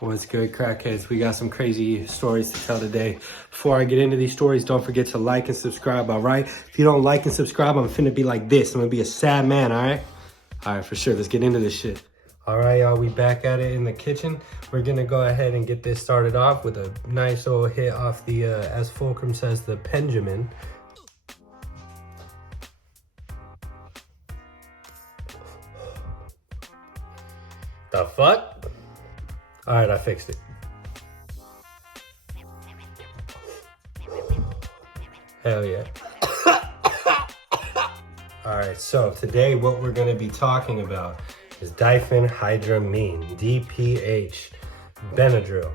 What's good, crackheads? We got some crazy stories to tell today. Before I get into these stories, don't forget to like and subscribe, all right? If you don't like and subscribe, I'm finna be like this. I'm gonna be a sad man, all right? All right, for sure. Let's get into this shit. All right, y'all, we back at it in the kitchen. We're gonna go ahead and get this started off with a nice little hit off the, as Fulcrum says, the Benjamin. The fuck? All right, I fixed it. Hell yeah. All right, so today what we're gonna be talking about is diphenhydramine, DPH, Benadryl.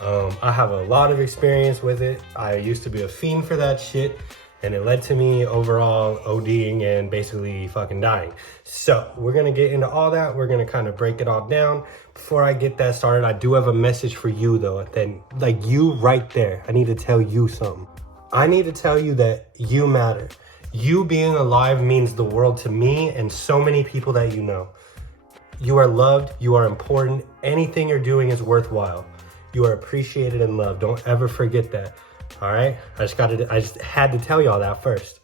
I have a lot of experience with it. I used to be a fiend for that shit, and it led to me overall ODing and basically fucking dying. So we're gonna get into all that. We're gonna kind of break it all down. Before I get that started, I do have a message for you though. Then, like you right there, I need to tell you something. I need to tell you that you matter. You being alive means the world to me and so many people that you know. You are loved, you are important. Anything you're doing is worthwhile. You are appreciated and loved. Don't ever forget that. All right, I just had to tell you all that first.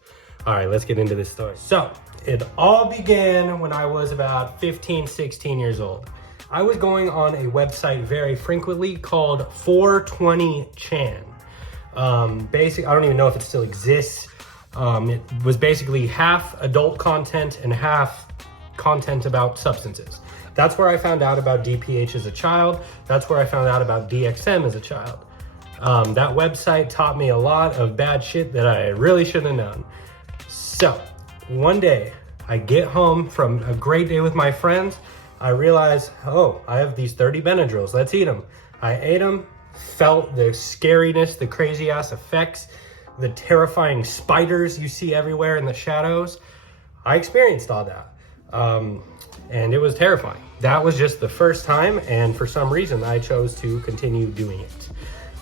All right, let's get into this story. So it all began when I was about 15, 16 years old. I was going on a website very frequently called 420chan. I don't even know if it still exists. It was basically half adult content and half content about substances. That's where I found out about DPH as a child. That's where I found out about DXM as a child. That website taught me a lot of bad shit that I really shouldn't have known. So one day I get home from a great day with my friends. I realize, oh, I have these 30 Benadryls. Let's eat them. I ate them, felt the scariness, the crazy ass effects, the terrifying spiders you see everywhere in the shadows. I experienced all that. And it was terrifying. That was just the first time. And for some reason I chose to continue doing it.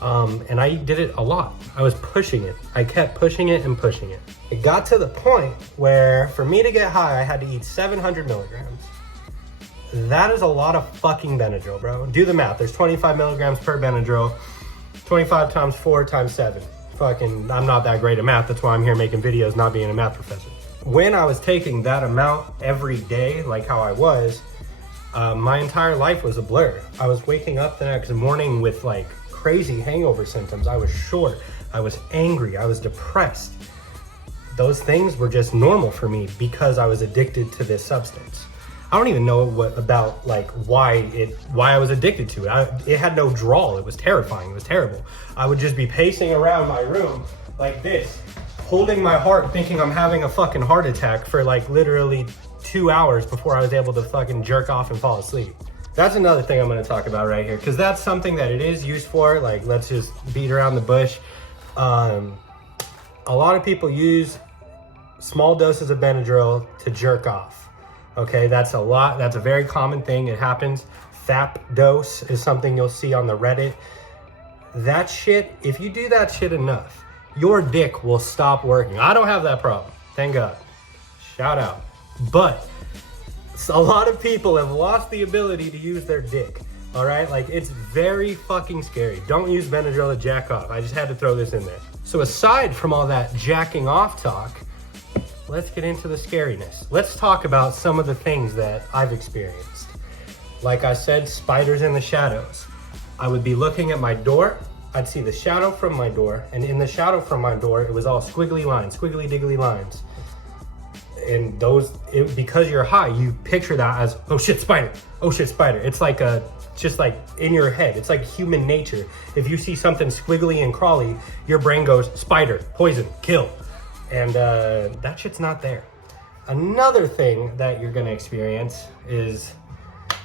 And I did it a lot. I was pushing it. I kept pushing it and pushing it. It got to the point where for me to get high, I had to eat 700 milligrams. That is a lot of fucking Benadryl, bro. Do the math. There's 25 milligrams per Benadryl. 25 times 4 times 7. Fucking, I'm not that great at math. That's why I'm here making videos, not being a math professor. When I was taking that amount every day, like how I was, my entire life was a blur. I was waking up the next morning with like crazy hangover symptoms. I was short, I was angry, I was depressed. Those things were just normal for me because I was addicted to this substance. I don't even know why I was addicted to it. It had no drawl. It was terrifying. It was terrible. I would just be pacing around my room like this, holding my heart, thinking I'm having a fucking heart attack for like literally 2 hours before I was able to fucking jerk off and fall asleep. That's another thing I'm gonna talk about right here, because that's something that it is used for. Like, let's just beat around the bush. A lot of people use small doses of Benadryl to jerk off. Okay, that's a very common thing. It happens. FAP dose is something you'll see on the Reddit. That shit, if you do that shit enough, your dick will stop working. I don't have that problem, thank God. Shout out. But a lot of people have lost the ability to use their dick, all right? Like, it's very fucking scary. Don't use Benadryl to jack off. I just had to throw this in there. So aside from all that jacking off talk, let's get into the scariness. Let's talk about some of the things that I've experienced. Like I said, spiders in the shadows. I would be looking at my door, I'd see the shadow from my door, and in the shadow from my door, it was all squiggly lines, squiggly diggly lines. And because you're high, you picture that as, oh shit, spider, oh shit, spider. It's like just like in your head. It's like human nature. If you see something squiggly and crawly, your brain goes, spider, poison, kill. And that shit's not there. Another thing that you're gonna experience is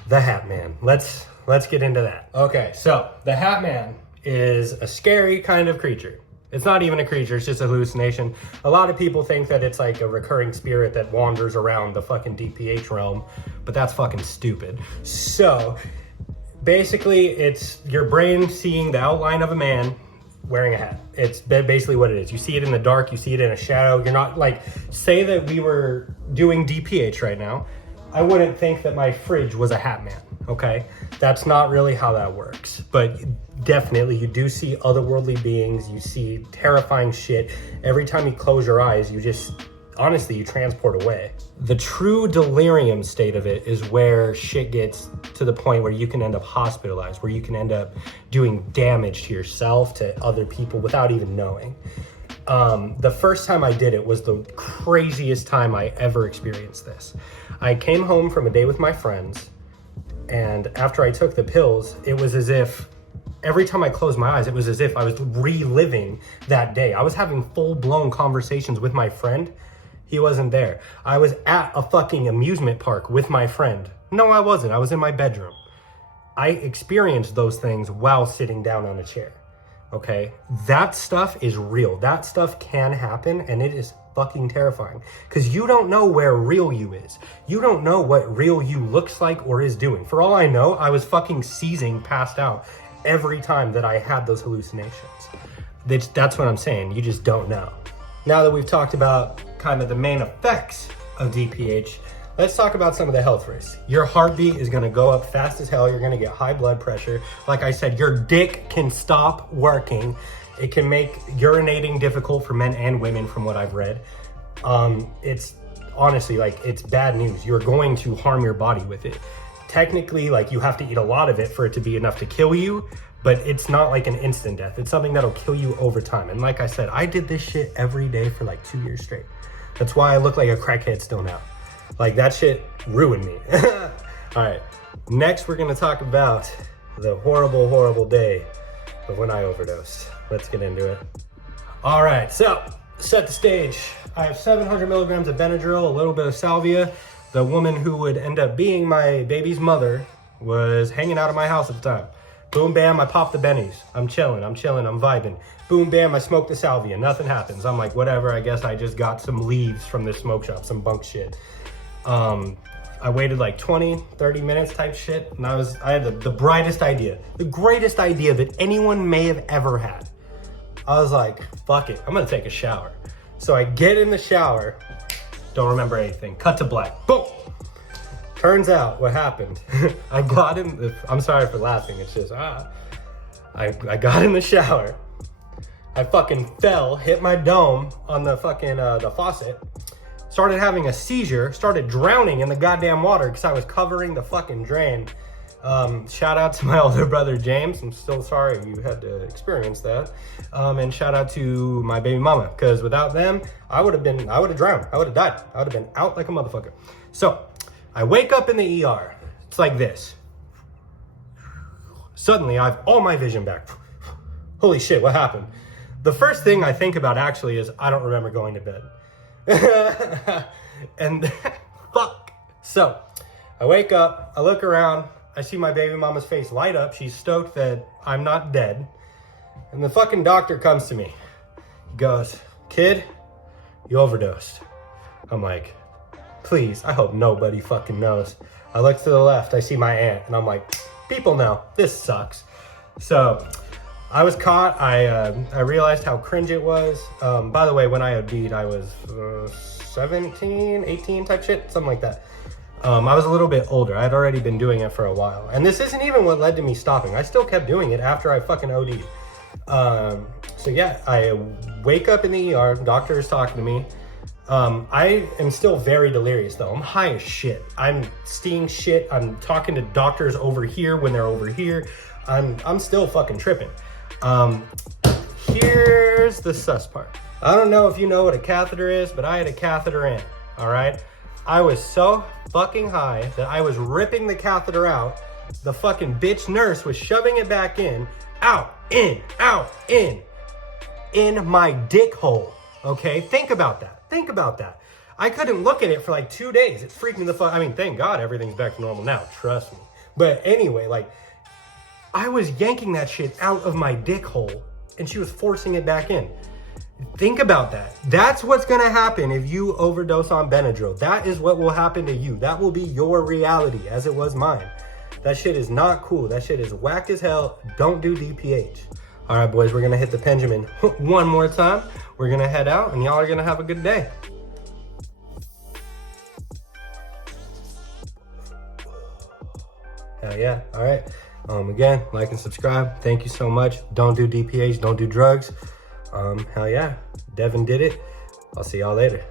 the Hat Man. Let's get into that. Okay, so the Hat Man is a scary kind of creature. It's not even a creature, it's just a hallucination. A lot of people think that it's like a recurring spirit that wanders around the fucking DPH realm, but that's fucking stupid. So basically it's your brain seeing the outline of a man wearing a hat. It's basically what it is. You see it in the dark, you see it in a shadow. You're not like, say that we were doing DPH right now, I wouldn't think that my fridge was a Hat Man. okay? That's not really how that works. But definitely, you do see otherworldly beings, you see terrifying shit. Every time you close your eyes, you just, honestly, you transport away. The true delirium state of it is where shit gets to the point where you can end up hospitalized, where you can end up doing damage to yourself, to other people without even knowing. The first time I did it was the craziest time I ever experienced this. I came home from a day with my friends, and after I took the pills, it was as if every time I closed my eyes, it was as if I was reliving that day. I was having full-blown conversations with my friend. He wasn't there. I was at a fucking amusement park with my friend. No, I wasn't. I was in my bedroom. I experienced those things while sitting down on a chair. Okay? That stuff is real. That stuff can happen, and it is fucking terrifying. Because you don't know where real you is. You don't know what real you looks like or is doing. For all I know, I was fucking seizing, passed out every time that I had those hallucinations. That's what I'm saying. You just don't know. Now that we've talked about kind of the main effects of DPH, let's talk about some of the health risks. Your heartbeat is gonna go up fast as hell. You're gonna get high blood pressure. Like I said, your dick can stop working. It can make urinating difficult for men and women from what I've read. It's honestly, like, it's bad news. You're going to harm your body with it. Technically, like, you have to eat a lot of it for it to be enough to kill you, but it's not like an instant death. It's something that'll kill you over time. And like I said, I did this shit every day for like 2 years straight. That's why I look like a crackhead still now. Like, that shit ruined me. All right, next we're gonna talk about the horrible, horrible day of when I overdosed. Let's get into it. All right, so set the stage. I have 700 milligrams of Benadryl, a little bit of salvia. The woman who would end up being my baby's mother was hanging out at my house at the time. Boom, bam, I pop the bennies. I'm chilling, I'm vibing. Boom, bam, I smoke the salvia. Nothing happens. I'm like, whatever, I guess I just got some leaves from this smoke shop, some bunk shit. I waited like 20, 30 minutes type shit, and I had the brightest idea, the greatest idea that anyone may have ever had. I was like, fuck it, I'm gonna take a shower. So I get in the shower, don't remember anything, cut to black, boom. Turns out what happened, I got in, I'm sorry for laughing, it's just, I got in the shower, I fucking fell, hit my dome on the fucking, the faucet, started having a seizure, started drowning in the goddamn water because I was covering the fucking drain. Shout out to my older brother, James. I'm still sorry you had to experience that. And shout out to my baby mama, because without them, I would have drowned. I would have died. I would have been out like a motherfucker. So I wake up in the ER. It's like this. Suddenly I have all my vision back. Holy shit, what happened? The first thing I think about actually is I don't remember going to bed. And fuck. So I wake up, I look around, I see my baby mama's face light up. She's stoked that I'm not dead. And the fucking doctor comes to me. He goes, kid, you overdosed. I'm like, please, I hope nobody fucking knows. I look to the left, I see my aunt, and I'm like, people know, this sucks. So I was caught. I realized how cringe it was. By the way, when I OD'd, I was 17, 18 type shit, something like that. I was a little bit older. I'd already been doing it for a while. And this isn't even what led to me stopping. I still kept doing it after I fucking OD'd. So yeah, I wake up in the ER, doctor is talking to me. I am still very delirious though. I'm high as shit. I'm seeing shit. I'm talking to doctors over here when they're over here. I'm still fucking tripping. Here's the sus part. I don't know if you know what a catheter is, but I had a catheter in, all right? I was so fucking high that I was ripping the catheter out. The fucking bitch nurse was shoving it back in, out, in my dick hole, okay? Think about that. I couldn't look at it for like 2 days. It freaked me the fuck. I mean, thank God everything's back to normal now, trust me. But anyway, like, I was yanking that shit out of my dick hole and she was forcing it back in. Think about that. That's what's gonna happen if you overdose on Benadryl. That is what will happen to you. That will be your reality, as it was mine. That shit is not cool. That shit is whack as hell. Don't do DPH. All right, boys, we're gonna hit the Benjamin one more time. We're gonna head out and y'all are gonna have a good day. Hell yeah. All right. Again, like and subscribe. Thank you so much. Don't do DPH. Don't do drugs. Hell yeah. Devin did it. I'll see y'all later.